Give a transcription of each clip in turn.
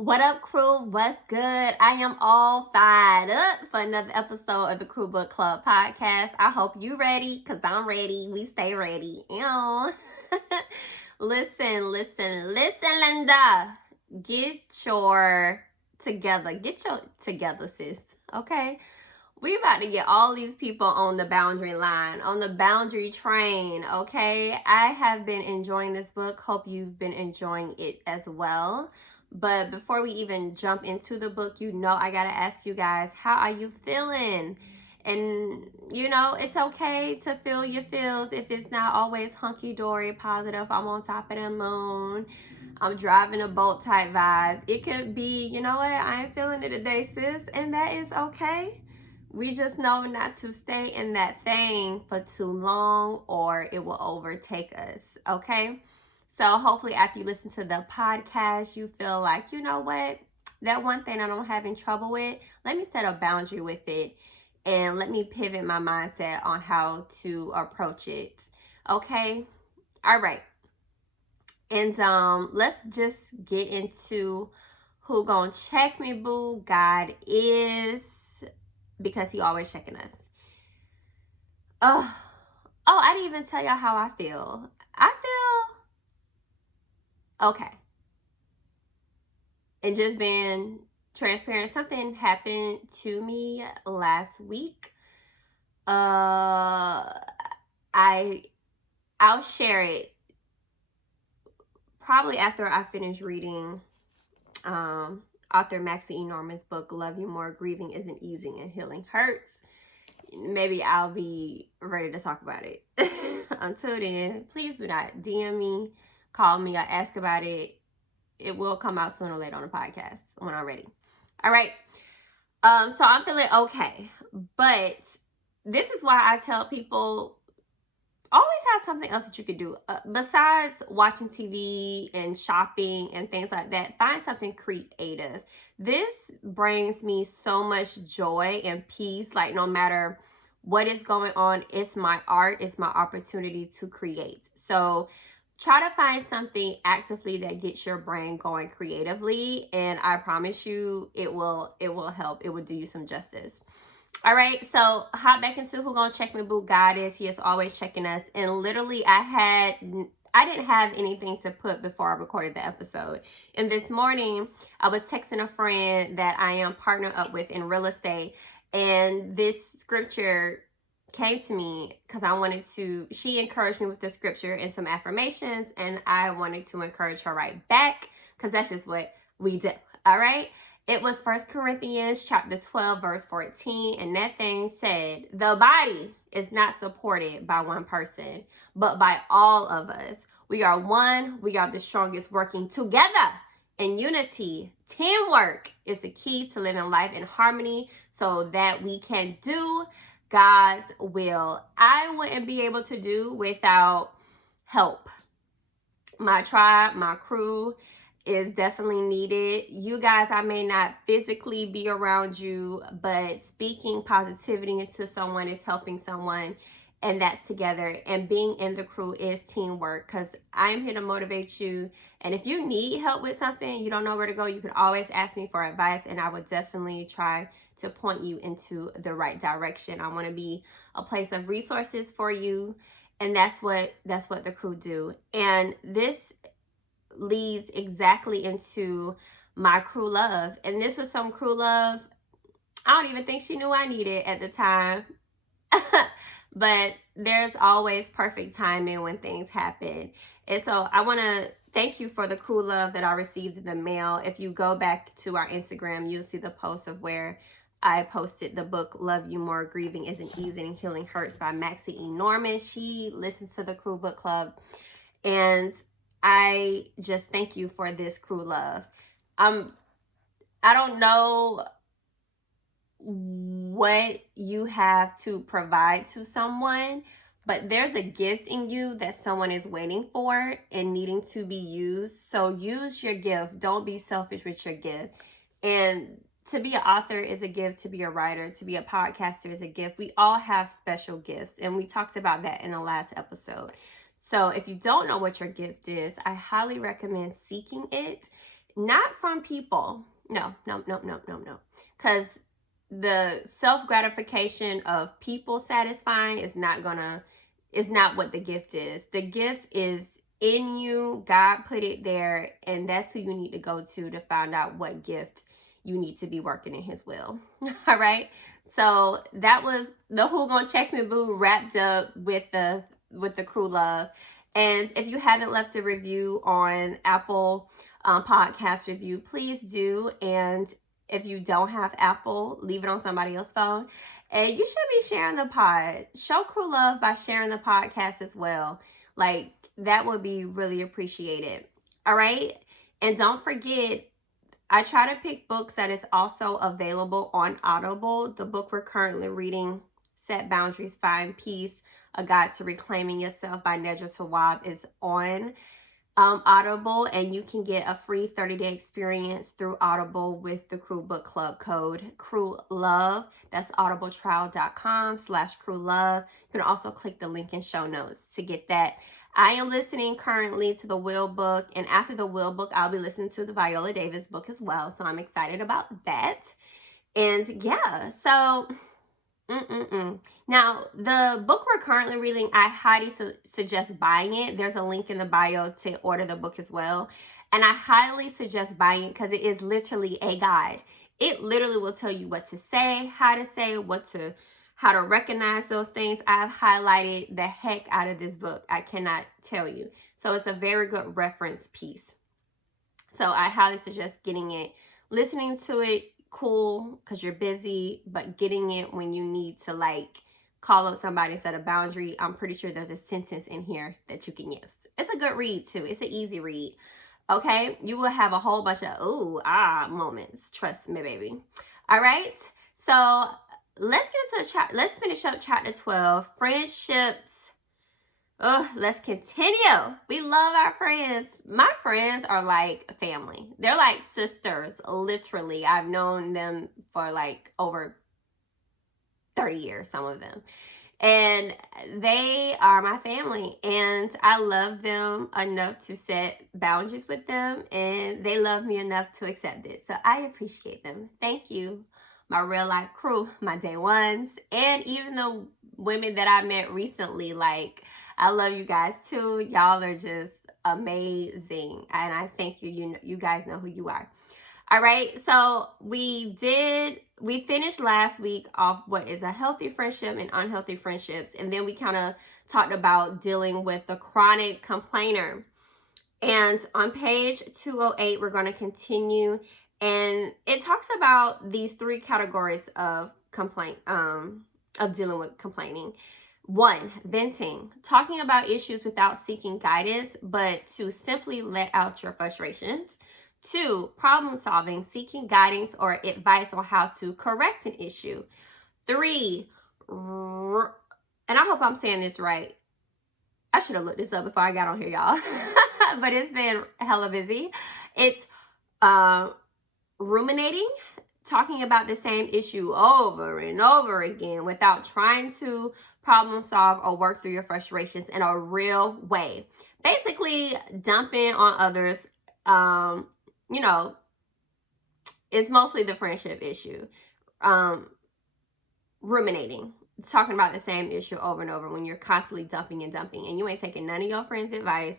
What up, crew? What's good? I am all fired up for another episode of the Crew Book Club podcast. I hope you ready, because I'm ready. We stay ready. Listen, Linda. Get your together, sis. Okay? We about to get all these people on the boundary line, on the boundary train, okay? I have been enjoying this book. Hope you've been enjoying it as well. But before we even jump into the book, I gotta ask you guys, how are you feeling? And it's okay to feel your feels if it's not always hunky-dory, positive, I'm on top of the moon, I'm driving a boat type vibes. It could be, you know what, I ain't feeling it today, sis, and that is okay. We just know not to stay in that thing for too long or it will overtake us, okay? So hopefully after you listen to the podcast, you feel like, you know what, that one thing I'm having trouble with, let me set a boundary with it and let me pivot my mindset on how to approach it, okay? All right. And let's just get into who gonna check me, boo. God is, because he always checking us. Oh, I didn't even tell y'all how I feel. I feel okay. And just being transparent, something happened to me last week. I'll share it probably after I finish reading author Maxi Norman's book, Love You More, Grieving Isn't Easy and Healing Hurts. Maybe I'll be ready to talk about it. Until then, please do not DM me, call me, or ask about it. It will come out sooner or later on the podcast when I'm ready. All right. So I'm feeling okay. But this is why I tell people, always have something else that you could do. Besides watching TV and shopping and things like that, find something creative. This brings me so much joy and peace. Like, no matter what is going on, it's my art. It's my opportunity to create. So try to find something actively that gets your brain going creatively. And I promise you, it will help. It will do you some justice. All right, so hop back into who gonna check me, boo. God is. He is always checking us. And literally, I didn't have anything to put before I recorded the episode. And this morning, I was texting a friend that I am partnered up with in real estate, and this scripture came to me because she encouraged me with the scripture and some affirmations, and I wanted to encourage her right back because that's just what we do. All right. It was 1 Corinthians chapter 12, verse 14, and that thing said, the body is not supported by one person, but by all of us. We are one. We are the strongest working together in unity. Teamwork is the key to living life in harmony so that we can do God's will. I wouldn't be able to do without help. My tribe, my crew is definitely needed. You guys, I may not physically be around you, but speaking positivity into someone is helping someone, and that's together. And being in the crew is teamwork, because I'm here to motivate you. And if you need help with something, you don't know where to go, you can always ask me for advice, and I would definitely try to point you into the right direction. I want to be a place of resources for you, and that's what the crew do. And this leads exactly into my crew love. And this was some crew love I don't even think she knew I needed at the time. But there's always perfect timing when things happen. And so I want to thank you for the crew love that I received in the mail. If you go back to our Instagram, you'll see the post of where I posted the book, Love You More, Grieving Isn't Easy and Healing Hurts by Maxi Norman. She listens to the Crew Book Club. And I just thank you for this crew love. I don't know what you have to provide to someone, but there's a gift in you that someone is waiting for and needing to be used. So use your gift. Don't be selfish with your gift. And to be an author is a gift. To be a writer, to be a podcaster is a gift. We all have special gifts, and we talked about that in the last episode. So if you don't know what your gift is, I highly recommend seeking it. not from people. No. Because the self-gratification of people satisfying is not what the gift is. The gift is in you. God put it there, and that's who you need to go to find out what gift you need to be working in his will. All right. So that was the Who Gonna Check Me Boo wrapped up with the Crew Love. And if you haven't left a review on Apple podcast review, please do. And if you don't have Apple, leave it on somebody else's phone. And you should be sharing the pod. Show Crew Love by sharing the podcast as well. Like, that would be really appreciated. All right. And don't forget, I try to pick books that is also available on Audible. The book we're currently reading, Set Boundaries, Find Peace, A Guide to Reclaiming Yourself by Nedra Tawwab, is on Audible, and you can get a free 30-day experience through Audible with the Crew Book Club code CREWLOVE. That's audibletrial.com/CREWLOVE. You can also click the link in show notes to get that. I am listening currently to the Will book, and after the Will book, I'll be listening to the Viola Davis book as well, so I'm excited about that. And yeah, so now the book we're currently reading, I highly suggest buying it. There's a link in the bio to order the book as well, and I highly suggest buying it because it is literally a guide. It literally will tell you what to say, how to say, how to recognize those things. I've highlighted the heck out of this book. I cannot tell you. So it's a very good reference piece. So I highly suggest getting it, listening to it, cool, because you're busy, but getting it when you need to, like, call up somebody and set a boundary. I'm pretty sure there's a sentence in here that you can use. It's a good read too. It's an easy read. Okay? You will have a whole bunch of moments. Trust me, baby. All right? So let's get into let's finish up chapter 12, friendships. Let's continue. We love our friends. My friends are like family. They're like sisters, literally. I've known them for like over 30 years, some of them. And they are my family, and I love them enough to set boundaries with them, and they love me enough to accept it. So I appreciate them. Thank you, my real life crew, my day ones, and even the women that I met recently. Like, I love you guys too. Y'all are just amazing, and I thank you. You guys know who you are. All right, so we finished last week off what is a healthy friendship and unhealthy friendships, and then we kind of talked about dealing with the chronic complainer. And on page 208, we're going to continue, and it talks about these three categories of complaint, of dealing with complaining. 1, venting, talking about issues without seeking guidance, but to simply let out your frustrations. 2, problem solving, seeking guidance or advice on how to correct an issue. 3, and I hope I'm saying this right. I should have looked this up before I got on here, y'all. But it's been hella busy. It's ruminating, talking about the same issue over and over again without trying to problem solve or work through your frustrations in a real way. Basically, dumping on others. It's mostly the friendship issue. Ruminating, talking about the same issue over and over when you're constantly dumping and you ain't taking none of your friends' advice,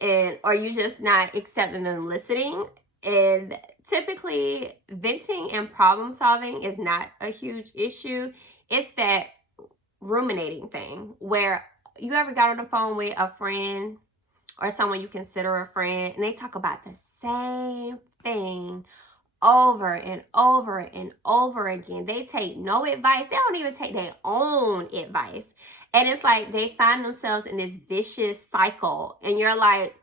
or you just not accepting them listening. And typically, venting and problem solving is not a huge issue. It's that ruminating thing where you ever got on the phone with a friend or someone you consider a friend, and they talk about the same thing over and over and over again. They take no advice. They don't even take their own advice. And it's like they find themselves in this vicious cycle. And you're like,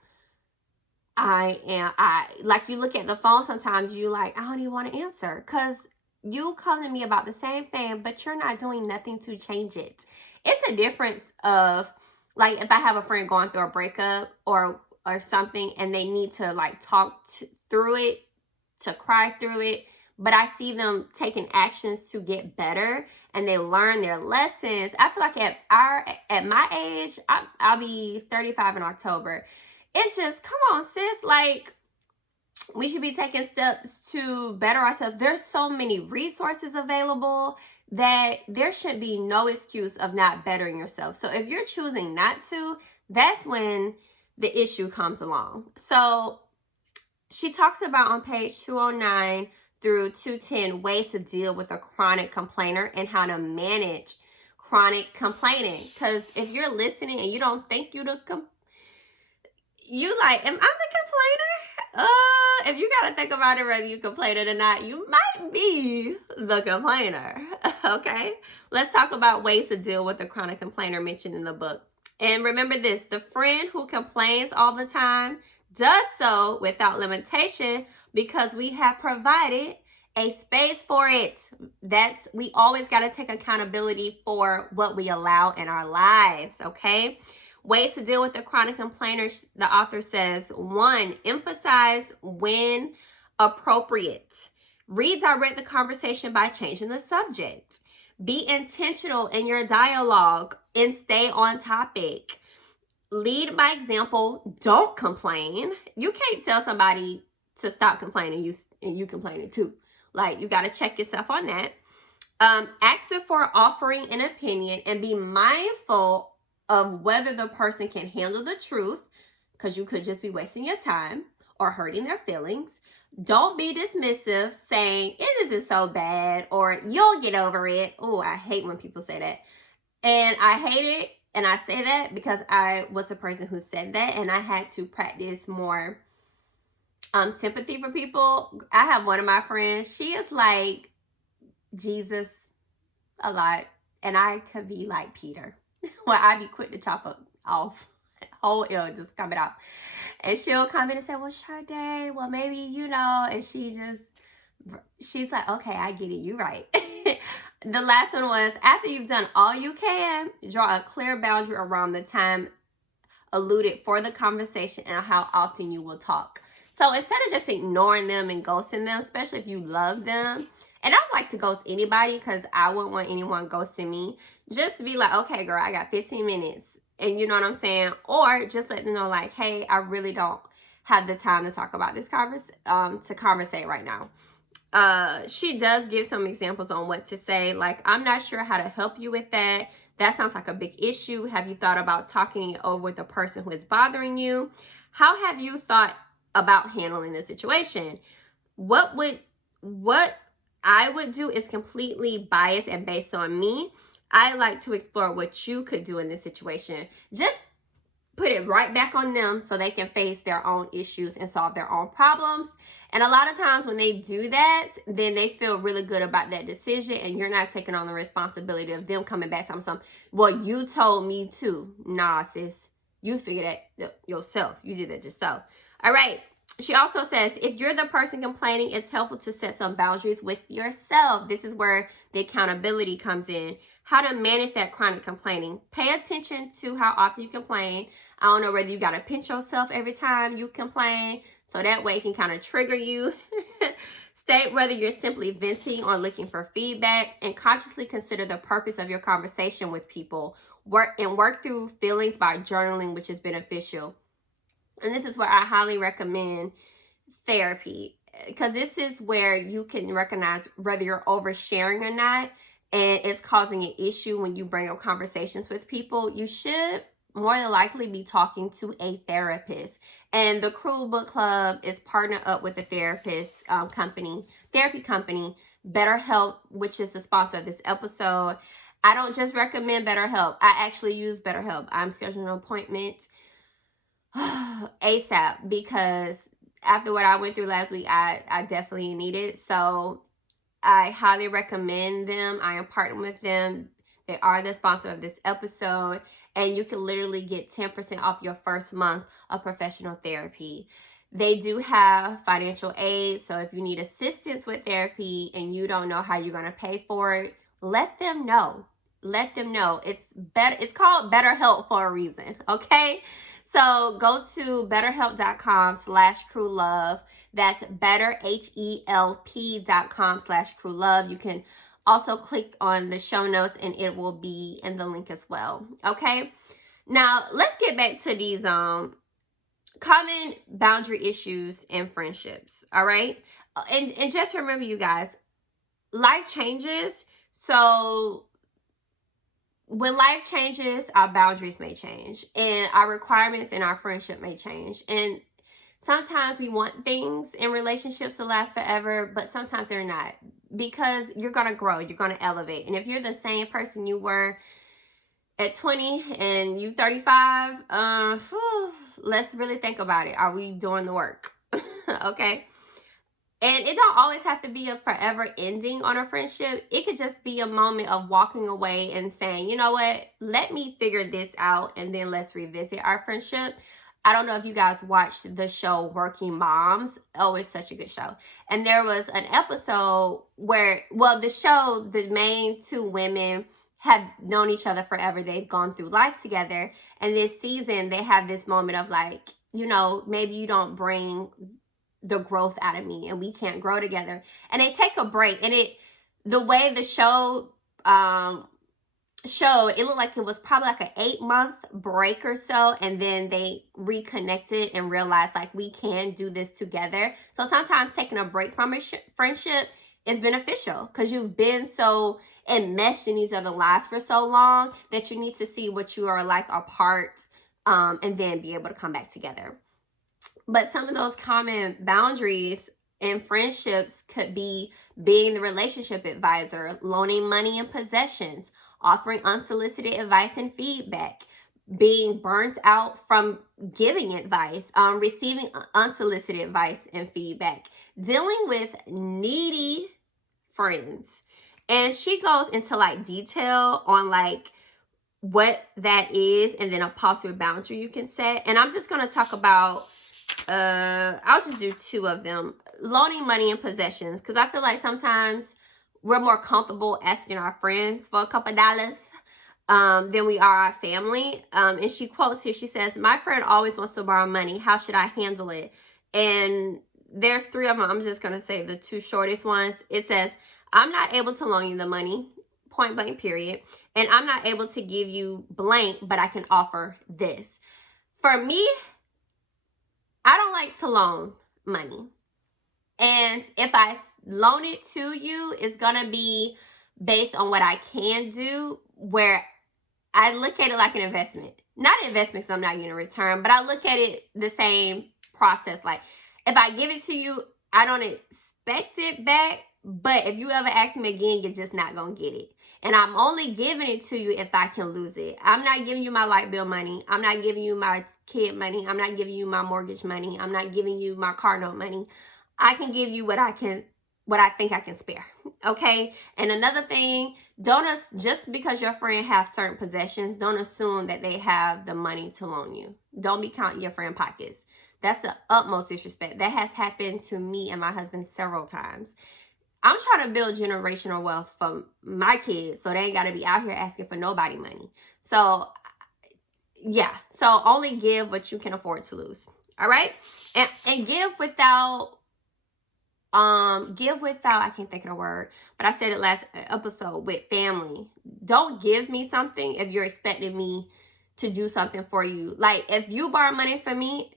like, you look at the phone sometimes, you like, I don't even want to answer, because you come to me about the same thing, but you're not doing nothing to change it. It's a difference of, like, if I have a friend going through a breakup or something, and they need to like talk through it, to cry through it, but I see them taking actions to get better and they learn their lessons. I feel like at my age, I'll be 35 in October. It's just, come on, sis, like, we should be taking steps to better ourselves. There's so many resources available that there should be no excuse of not bettering yourself. So if you're choosing not to, that's when the issue comes along. So she talks about on page 209 through 210 ways to deal with a chronic complainer and how to manage chronic complaining. Because if you're listening and you don't think you like, am I the complainer? If you gotta think about it whether you complain or not, you might be the complainer. Okay, let's talk about ways to deal with the chronic complainer mentioned in the book. And remember this, the friend who complains all the time does so without limitation because we have provided a space for it. We always got to take accountability for what we allow in our lives, okay? Ways to deal with the chronic complainer, the author says, 1, emphasize when appropriate. Redirect the conversation by changing the subject. Be intentional in your dialogue and stay on topic. Lead by example. Don't complain. You can't tell somebody to stop complaining and you complaining too. Like, you got to check yourself on that. Ask before offering an opinion and be mindful of whether the person can handle the truth, because you could just be wasting your time or hurting their feelings. Don't be dismissive, saying it isn't so bad or you'll get over it. Oh, I hate when people say that. And I hate it. And I say that because I was the person who said that, and I had to practice more sympathy for people. I have one of my friends. She is like Jesus a lot, and I could be like Peter. Well, I'd be quick to chop off whole ill just coming out. And she'll come in and say, well, Sade, well, maybe, and she's like, okay, I get it. You're right. The last one was, after you've done all you can, draw a clear boundary around the time allotted for the conversation and how often you will talk. So instead of just ignoring them and ghosting them, especially if you love them, and I don't like to ghost anybody because I wouldn't want anyone ghosting me, just be like, okay, girl, I got 15 minutes. And you know what I'm saying? Or just let them know, like, hey, I really don't have the time to talk about this conversate right now. She does give some examples on what to say. Like, I'm not sure how to help you with that. That sounds like a big issue. Have you thought about talking it over with the person who is bothering you? How have you thought about handling the situation? What I would do is completely biased and based on me. I like to explore what you could do in this situation. Just put it right back on them so they can face their own issues and solve their own problems. And a lot of times when they do that, then they feel really good about that decision, and you're not taking on the responsibility of them coming back to something. Well, you told me to. Nah, sis. You figured that yourself. You did that yourself. All right. She also says, if you're the person complaining, it's helpful to set some boundaries with yourself. This is where the accountability comes in. How to manage that chronic complaining. Pay attention to how often you complain. I don't know whether you got to pinch yourself every time you complain, so that way it can kind of trigger you. State whether you're simply venting or looking for feedback, and consciously consider the purpose of your conversation with people. Work through feelings by journaling, which is beneficial. And this is where I highly recommend therapy, because this is where you can recognize whether you're oversharing or not, and it's causing an issue when you bring up conversations with people. You should more than likely be talking to a therapist. And the Cruel Book Club is partnered up with a therapy company, BetterHelp, which is the sponsor of this episode. I don't just recommend BetterHelp. I actually use BetterHelp. I'm scheduling an appointment ASAP, because after what I went through last week, I definitely need it. So I highly recommend them. I am partnered with them. They are the sponsor of this episode, and you can literally get 10% off your first month of professional therapy. They do have financial aid, so if you need assistance with therapy and you don't know how you're going to pay for it, let them know. Let them know. It's called BetterHelp for a reason, okay? So go to betterhelp.com/crewlove. That's betterhelp.com/crewlove. You can also click on the show notes and it will be in the link as well. Okay. Now let's get back to these common boundary issues in friendships. All right. And just remember, you guys, life changes. So when life changes, our boundaries may change, and our requirements in our friendship may change. And sometimes we want things in relationships to last forever, but sometimes they're not, because you're going to grow, you're going to elevate. And if you're the same person you were at 20 and you 35, let's really think about it. Are we doing the work? Okay. And it don't always have to be a forever ending on a friendship. It could just be a moment of walking away and saying, you know what, let me figure this out, and then let's revisit our friendship. I don't know if you guys watched the show Working Moms. Oh, it's such a good show. And there was an episode where, well, the main two women have known each other forever. They've gone through life together. And this season, they have this moment of like, you know, maybe you don't bring the growth out of me and we can't grow together. And they take a break. And the way the show showed, it looked like it was probably like an 8-month break or so, and then they reconnected and realized like we can do this together. So sometimes taking a break from a friendship is beneficial, because you've been so enmeshed in each other's lives for so long that you need to see what you are like apart, and then be able to come back together. But some of those common boundaries in friendships could be being the relationship advisor, loaning money and possessions, offering unsolicited advice and feedback, being burnt out from giving advice, receiving unsolicited advice and feedback, dealing with needy friends. And she goes into like detail on like what that is, and then a possible boundary you can set. And I'm just going to talk about, I'll just do 2 of them. Loaning money and possessions, because I feel like sometimes we're more comfortable asking our friends for a couple dollars than we are our family. And she quotes here, she says, "My friend always wants to borrow money. How should I handle it?" And there's 3 of them. I'm just going to say the 2 shortest ones. It says, "I'm not able to loan you the money, point blank, period. And I'm not able to give you blank, but I can offer this." For me, I don't like to loan money. And if I loan it to you, it's going to be based on what I can do, where I look at it like an investment. Not an investment because I'm not getting a return, but I look at it the same process. Like, if I give it to you, I don't expect it back. But if you ever ask me again, you're just not going to get it. And I'm only giving it to you if I can lose it. I'm not giving you my light bill money. I'm not giving you my kid money. I'm not giving you my mortgage money. I'm not giving you my car note money. I can give you what I think I can spare. Okay? And another thing, just because your friend has certain possessions, don't assume that they have the money to loan you. Don't be counting your friend pockets. That's the utmost disrespect. That has happened to me and my husband several times. I'm trying to build generational wealth for my kids, so they ain't got to be out here asking for nobody money. So, yeah. So, only give what you can afford to lose. All right? And give without, I can't think of the word, but I said it last episode, with family. Don't give me something if you're expecting me to do something for you. Like, if you borrow money from me,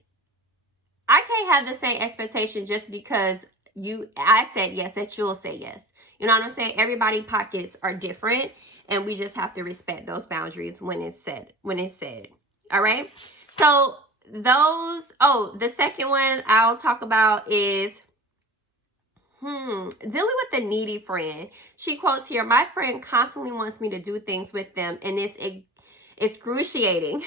I can't have the same expectation just because I said yes, that you'll say yes. You know what I'm saying? Everybody's pockets are different, and we just have to respect those boundaries when it's said. All right? So the second one I'll talk about is dealing with the needy friend. She quotes here, "My friend constantly wants me to do things with them, and it's excruciating."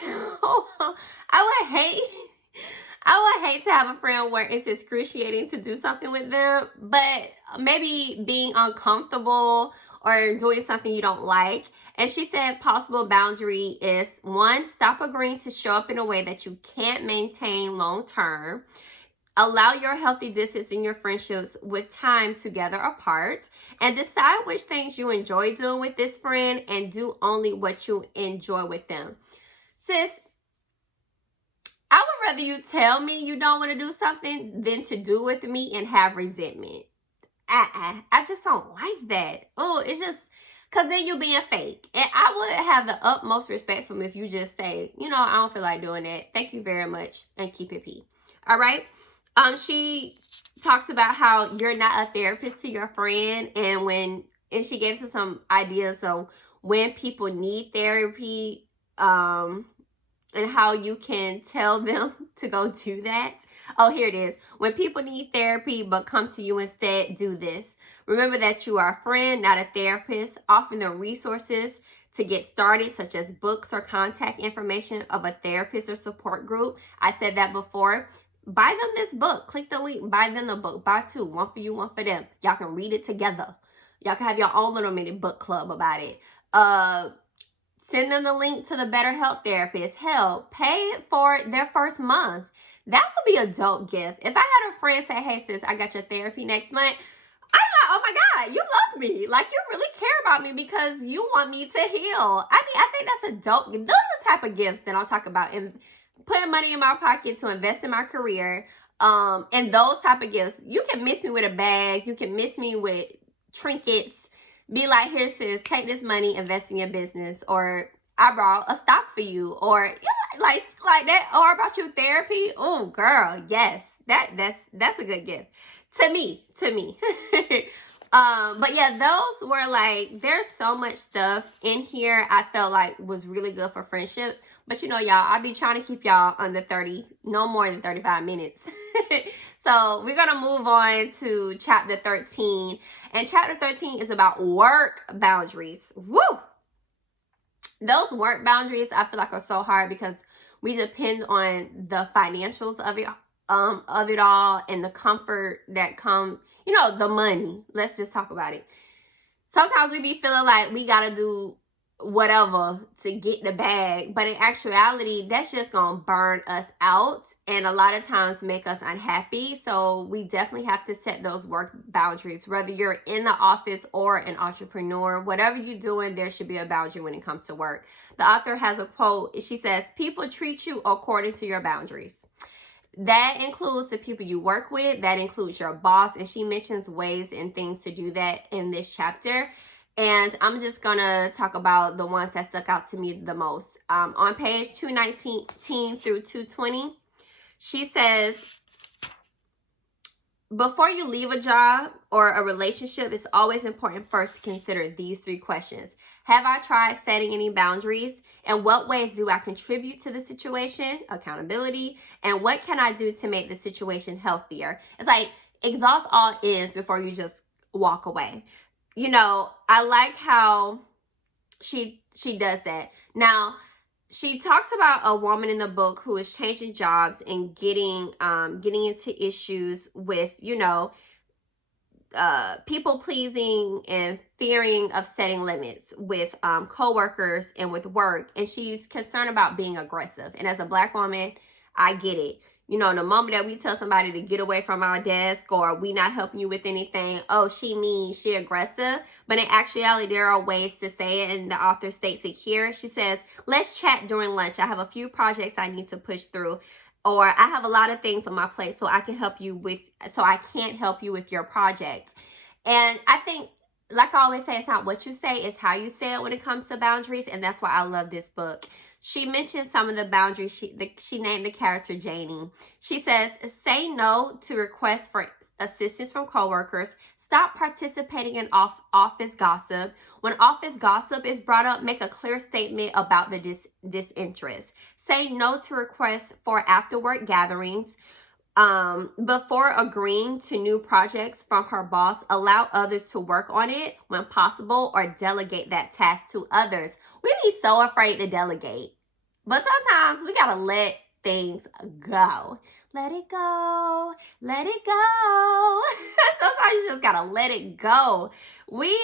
I would hate to have a friend where it's excruciating to do something with them, but maybe being uncomfortable or doing something you don't like. And she said possible boundary is 1, stop agreeing to show up in a way that you can't maintain long term. Allow your healthy distance in your friendships with time together apart, and decide which things you enjoy doing with this friend and do only what you enjoy with them. Sis, I would rather you tell me you don't want to do something than to do with me and have resentment. I just don't like that. Oh, it's just, Because then you're being fake. And I would have the utmost respect from if you just say, you know, I don't feel like doing that. Thank you very much. And keep it P. All right. She talks about how you're not a therapist to your friend. And she gave us some ideas of when people need therapy, and how you can tell them to go do that. Oh, here it is. When people need therapy but come to you instead, do this. Remember that you are a friend, not a therapist. Offer them resources to get started, such as books or contact information of a therapist or support group. I said that before. Buy them this book. Click the link. Buy them the book. Buy two. One for you, one for them. Y'all can read it together. Y'all can have your own little mini book club about it. Send them the link to the BetterHelp therapist. Hell, pay for their first month. That would be a dope gift. If I had a friend say, hey sis, I got your therapy next month, I'm like, oh my God, you love me. Like, you really care about me because you want me to heal. I mean, I think that's a dope gift. Those are the type of gifts that I'll talk about. And putting money in my pocket to invest in my career. And those type of gifts. You can miss me with a bag. You can miss me with trinkets. Be like, here sis, take this money, invest in your business. Or I brought a stock for you. Or like that. Or I brought you therapy. Oh girl, yes. That's a good gift. To me. But yeah, those were like, there's so much stuff in here I felt like was really good for friendships. But you know, y'all, I'll be trying to keep y'all under 30, no more than 35 minutes. So we're going to move on to chapter 13. And chapter 13 is about work boundaries. Woo! Those work boundaries, I feel like, are so hard because we depend on the financials of it all and the comfort that comes, you know, the money. Let's just talk about it. Sometimes we be feeling like we got to do whatever to get the bag, but in actuality, that's just gonna burn us out and a lot of times make us unhappy. So we definitely have to set those work boundaries, whether you're in the office or an entrepreneur. Whatever you're doing, there should be a boundary when it comes to work. The author has a quote. She says, people treat you according to your boundaries. That includes the people you work with. That includes your boss. And she mentions ways and things to do that in this chapter. And I'm just going to talk about the ones that stuck out to me the most. On page 219 through 220, she says, before you leave a job or a relationship, it's always important first to consider these 3 questions. Have I tried setting any boundaries? And what ways do I contribute to the situation? Accountability. And what can I do to make the situation healthier? It's like, exhaust all ends before you just walk away. You know, I like how she does that. Now, she talks about a woman in the book who is changing jobs and getting into issues with, you know, people pleasing and fearing of setting limits with coworkers and with work. And she's concerned about being aggressive. And as a Black woman, I get it. You know, the moment that we tell somebody to get away from our desk or we not helping you with anything, oh, she mean, she aggressive. But in actuality, there are ways to say it, and the author states it here. She says, let's chat during lunch. I have a few projects I need to push through, or I have a lot of things on my plate, so I can't help you with your project. And I think, like I always say, it's not what you say, it's how you say it when it comes to boundaries, and that's why I love this book. She mentioned some of the boundaries. She named the character Janie. She says, say no to requests for assistance from coworkers. Stop participating in office gossip. When office gossip is brought up, make a clear statement about the disinterest. Say no to requests for after-work gatherings. Before agreeing to new projects from her boss, allow others to work on it when possible or delegate that task to others. We be so afraid to delegate. But sometimes we gotta let things go. Let it go. Let it go. Sometimes you just gotta let it go. We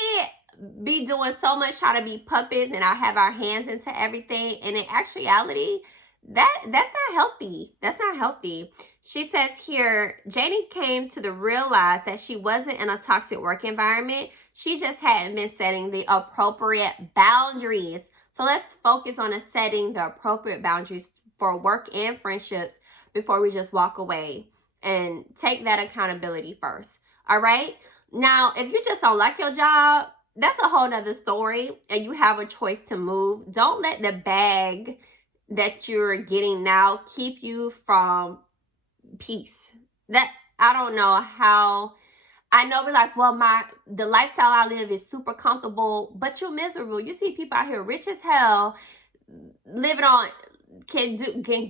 be doing so much trying to be puppets and I have our hands into everything. And in actuality, that's not healthy. That's not healthy. She says here, Janie came to realize that she wasn't in a toxic work environment. She just hadn't been setting the appropriate boundaries. So let's focus on setting the appropriate boundaries for work and friendships before we just walk away and take that accountability first. All right. Now, if you just don't like your job, that's a whole nother story, and you have a choice to move. Don't let the bag that you're getting now keep you from peace. That, I don't know how. I know we're like, well, the lifestyle I live is super comfortable, but you're miserable. You see people out here rich as hell, living on, can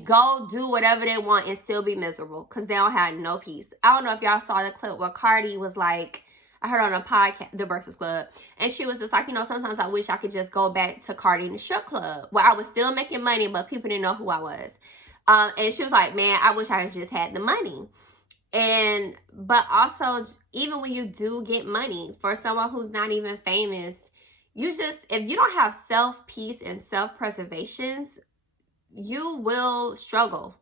go do whatever they want and still be miserable because they don't have no peace. I don't know if y'all saw the clip where Cardi was like, I heard on a podcast, The Breakfast Club, and she was just like, sometimes I wish I could just go back to Cardi in the strip club where I was still making money, but people didn't know who I was. And she was like, man, I wish I just had the money. But also, even when you do get money, for someone who's not even famous, if you don't have self-peace and self-preservations, you will struggle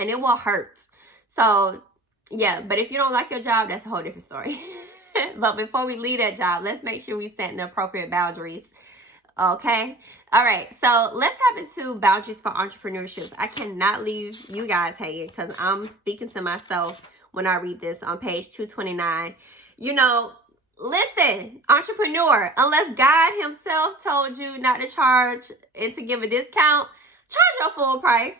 and it will hurt. So yeah, but if you don't like your job, that's a whole different story. But before we leave that job, let's make sure we set the appropriate boundaries. Okay. All right. So let's hop into boundaries for entrepreneurship. I cannot leave you guys hanging because I'm speaking to myself when I read this on page 229. Listen, entrepreneur, unless God himself told you not to charge and to give a discount, charge your full price.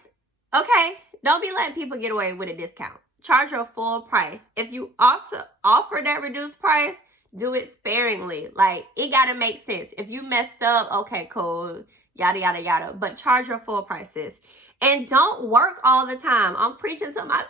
Okay. Don't be letting people get away with a discount. Charge your full price. If you also offer that reduced price, do it sparingly. Like, it gotta make sense. If you messed up, okay, cool, yada, yada, yada. But charge your full prices. And don't work all the time. I'm preaching to myself.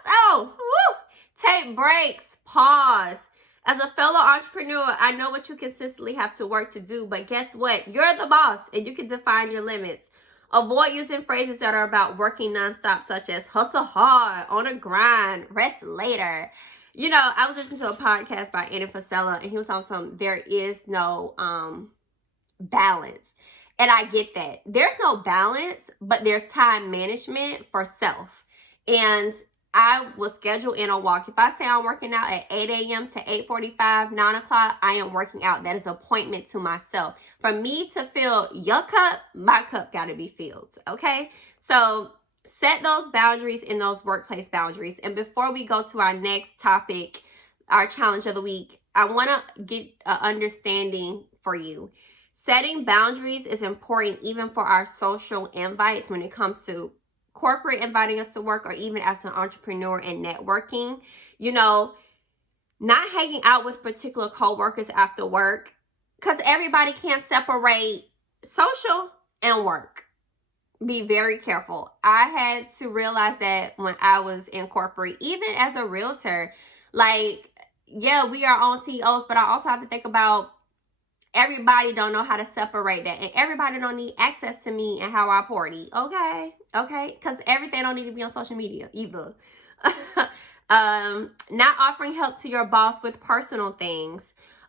Woo! Take breaks. Pause. As a fellow entrepreneur, I know what you consistently have to work to do. But guess what? You're the boss, and you can define your limits. Avoid using phrases that are about working nonstop, such as hustle hard, on a grind, rest later. I was listening to a podcast by Andy Frisella, and he was on there is no balance. And I get that. There's no balance, but there's time management for self. And I will schedule in a walk. If I say I'm working out at 8 a.m. to 8:45, 9 o'clock, I am working out. That is an appointment to myself. For me to fill your cup, my cup got to be filled. Okay? So set those boundaries in those workplace boundaries. And before we go to our next topic, our challenge of the week, I want to get an understanding for you. Setting boundaries is important even for our social invites when it comes to corporate inviting us to work, or even as an entrepreneur and networking. Not hanging out with particular coworkers after work, because everybody can't separate social and work. Be very careful. I had to realize that when I was in corporate, even as a realtor, like, yeah, we are own CEOs, but I also have to think about everybody don't know how to separate that, and everybody don't need access to me and how I party. Okay, because everything don't need to be on social media either. Not offering help to your boss with personal things,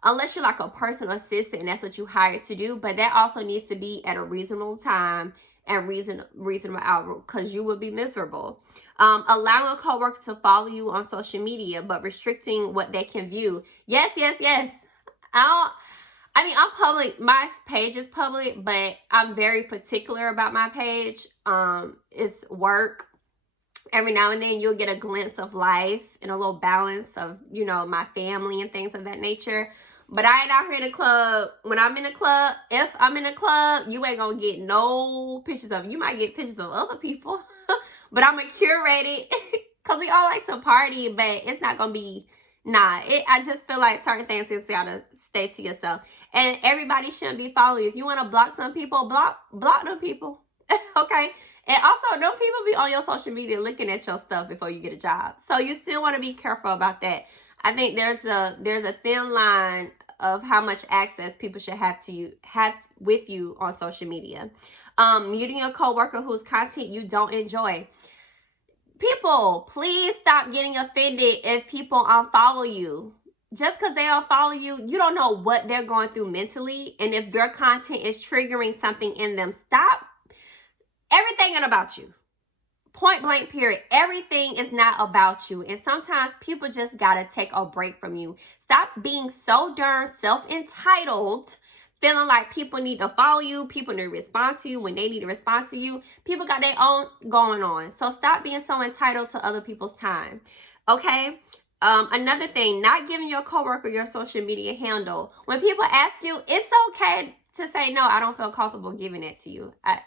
unless you're like a personal assistant and that's what you hired to do. But that also needs to be at a reasonable time and reasonable hour, because you will be miserable. Allowing a coworker to follow you on social media, but restricting what they can view. Yes. I'm public. My page is public, but I'm very particular about my page. It's work. Every now and then you'll get a glimpse of life and a little balance of, my family and things of that nature. But I ain't out here in the club. When I'm in the club, if I'm in the club, you ain't gonna get no pictures of. You might get pictures of other people, but I'm gonna curate it because we all like to party, but it's not gonna be, I just feel like certain things just gotta stay to yourself. And everybody shouldn't be following you. If you want to block some people, block them people. Okay? And also, don't people be on your social media looking at your stuff before you get a job. So you still want to be careful about that. I think there's a thin line of how much access people should have with you on social media. Muting a coworker whose content you don't enjoy. People, please stop getting offended if people unfollow you. Just because they unfollow you, you don't know what they're going through mentally. And if their content is triggering something in them, stop. Everything is about you. Point blank, period. Everything is not about you. And sometimes people just got to take a break from you. Stop being so darn self-entitled, feeling like people need to follow you. People need to respond to you when they need to respond to you. People got their own going on. So stop being so entitled to other people's time. Okay? Another thing, not giving your coworker your social media handle. When people ask you, it's okay to say, no, I don't feel comfortable giving it to you. I'm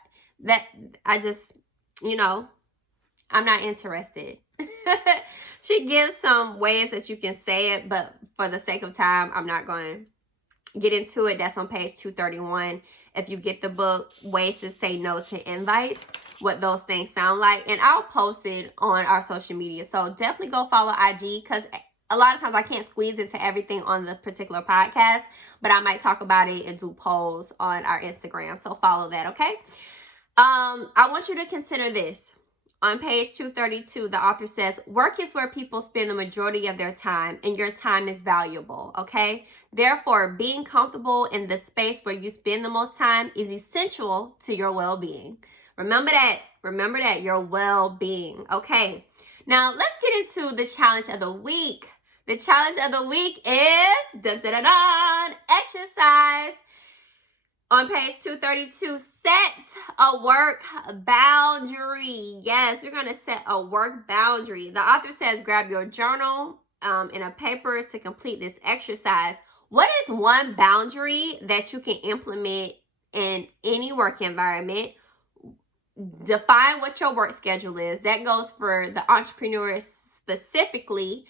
not interested. She gives some ways that you can say it, but for the sake of time, I'm not going to get into it. That's on page 231. If you get the book, Ways to Say No to Invites, what those things sound like. And I'll post it on our social media. So definitely go follow IG, because a lot of times I can't squeeze into everything on the particular podcast, but I might talk about it and do polls on our Instagram. So follow that, okay? I want you to consider this. On page 232, the author says, work is where people spend the majority of their time, and your time is valuable, okay? Therefore, being comfortable in the space where you spend the most time is essential to your well-being. Remember that, your well-being, okay? Now, let's get into the challenge of the week. The challenge of the week is, exercise. On page 232, set a work boundary. Yes, we're going to set a work boundary. The author says grab your journal and a paper to complete this exercise. What is one boundary that you can implement in any work environment? Define what your work schedule is. That goes for the entrepreneurs specifically.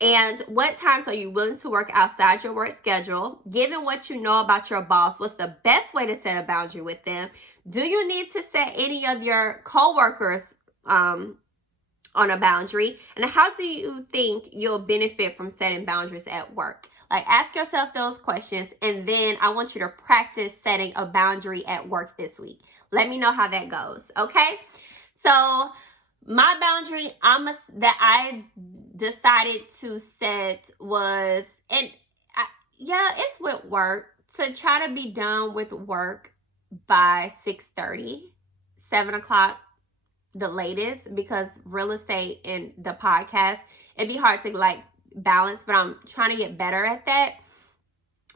And what times are you willing to work outside your work schedule? Given what you know about your boss, what's the best way to set a boundary with them? Do you need to set any of your coworkers on a boundary? And how do you think you'll benefit from setting boundaries at work? Like, ask yourself those questions, and then I want you to practice setting a boundary at work this week. Let me know how that goes, okay? So my boundary that I decided to set was, it's with work, to try to be done with work by 6:30, 7 o'clock the latest, because real estate and the podcast, it'd be hard to like balance, but I'm trying to get better at that.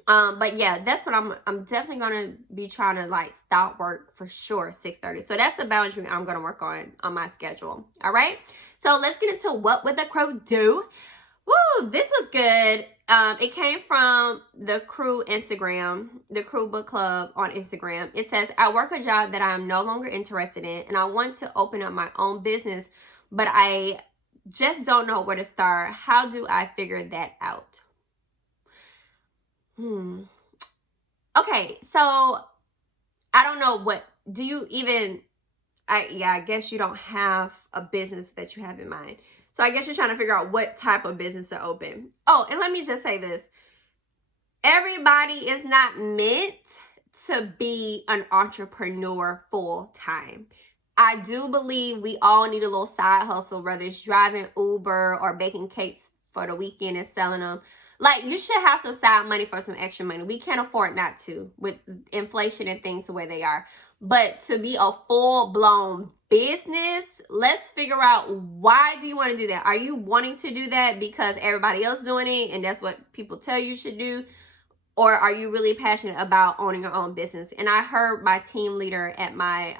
But yeah, that's what I'm definitely going to be trying to like stop work for sure, 6:30. So that's the boundary I'm going to work on my schedule. All right. So let's get into what would the crow do? Woo, this was good. It came from the Crew Instagram, the Crew Book Club on Instagram. It says, I work a job that I'm no longer interested in, and I want to open up my own business, but I just don't know where to start. How do I figure that out? Okay, so I don't know do you even, I guess you don't have a business that you have in mind. So I guess you're trying to figure out what type of business to open. Oh, and let me just say this. Everybody is not meant to be an entrepreneur full time. I do believe we all need a little side hustle, whether it's driving Uber or baking cakes for the weekend and selling them. Like, you should have some side money for some extra money. We can't afford not to with inflation and things the way they are. But to be a full-blown business, let's figure out, why do you want to do that? Are you wanting to do that because everybody else doing it and that's what people tell you should do? Or are you really passionate about owning your own business? And I heard my team leader at my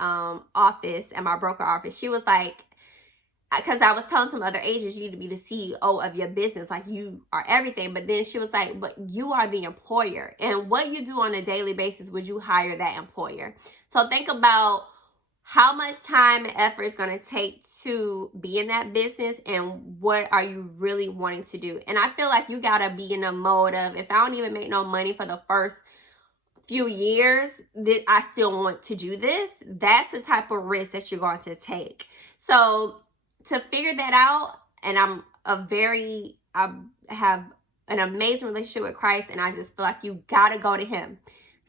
office, at my broker office, she was like, because I was telling some other agents, you need to be the CEO of your business, like you are everything. But then she was like, but you are the employer, and what you do on a daily basis, would you hire that employer? So think about how much time and effort it's going to take to be in that business, and what are you really wanting to do? And I feel like you got to be in a mode of, if I don't even make no money for the first few years, that I still want to do this. That's the type of risk that you're going to take. So to figure that out, and I have an amazing relationship with Christ, and I just feel like you gotta go to him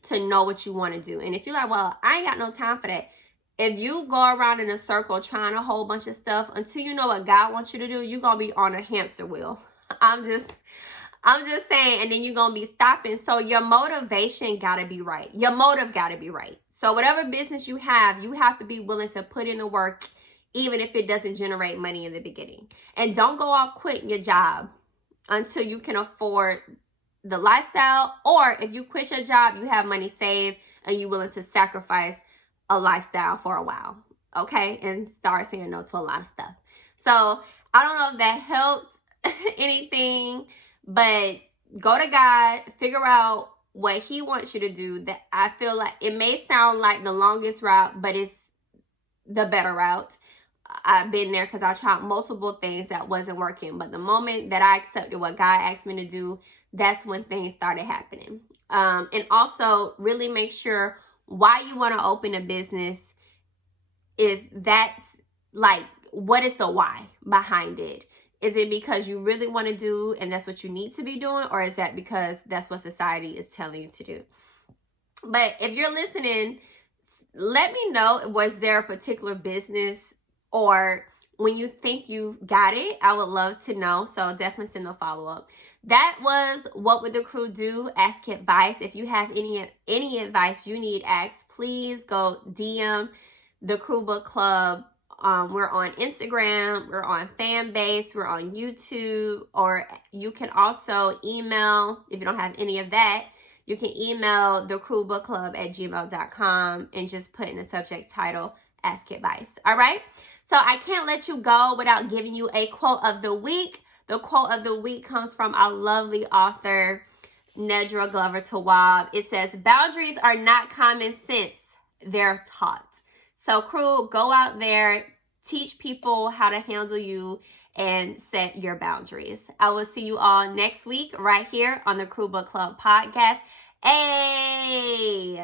to know what you want to do. And if you're like, well, I ain't got no time for that, if you go around in a circle trying a whole bunch of stuff until you know what God wants you to do, you're gonna be on a hamster wheel. I'm just saying, and then you're gonna be stopping. So your motivation gotta be right. Your motive gotta be right. So whatever business you have to be willing to put in the work, even if it doesn't generate money in the beginning. And don't go off quitting your job until you can afford the lifestyle. Or if you quit your job, you have money saved and you're willing to sacrifice a lifestyle for a while, okay? And start saying no to a lot of stuff. So I don't know if that helps. anything, but go to God, figure out what he wants you to do. That I feel like it may sound like the longest route, but it's the better route. I've been there because I tried multiple things that wasn't working. But the moment that I accepted what God asked me to do, that's when things started happening. And also really make sure why you want to open a business is that's like, what is the why behind it? Is it because you really want to do and that's what you need to be doing? Or is that because that's what society is telling you to do? But if you're listening, let me know, was there a particular business or when you think you got it? I would love to know. So definitely send a follow-up. That was What Would the Crew Do? Ask advice. If you have any advice you need asked, please go DM the Crew Book Club. We're on Instagram, we're on Fanbase, we're on YouTube, or you can also email, if you don't have any of that, you can email thecrewbookclub@gmail.com and just put in the subject title, Ask Advice. All right? So I can't let you go without giving you a quote of the week. The quote of the week comes from our lovely author, Nedra Tawwab. It says, boundaries are not common sense, they're taught. So crew, go out there, teach people how to handle you and set your boundaries. I will see you all next week right here on the Crew Book Club podcast. Hey!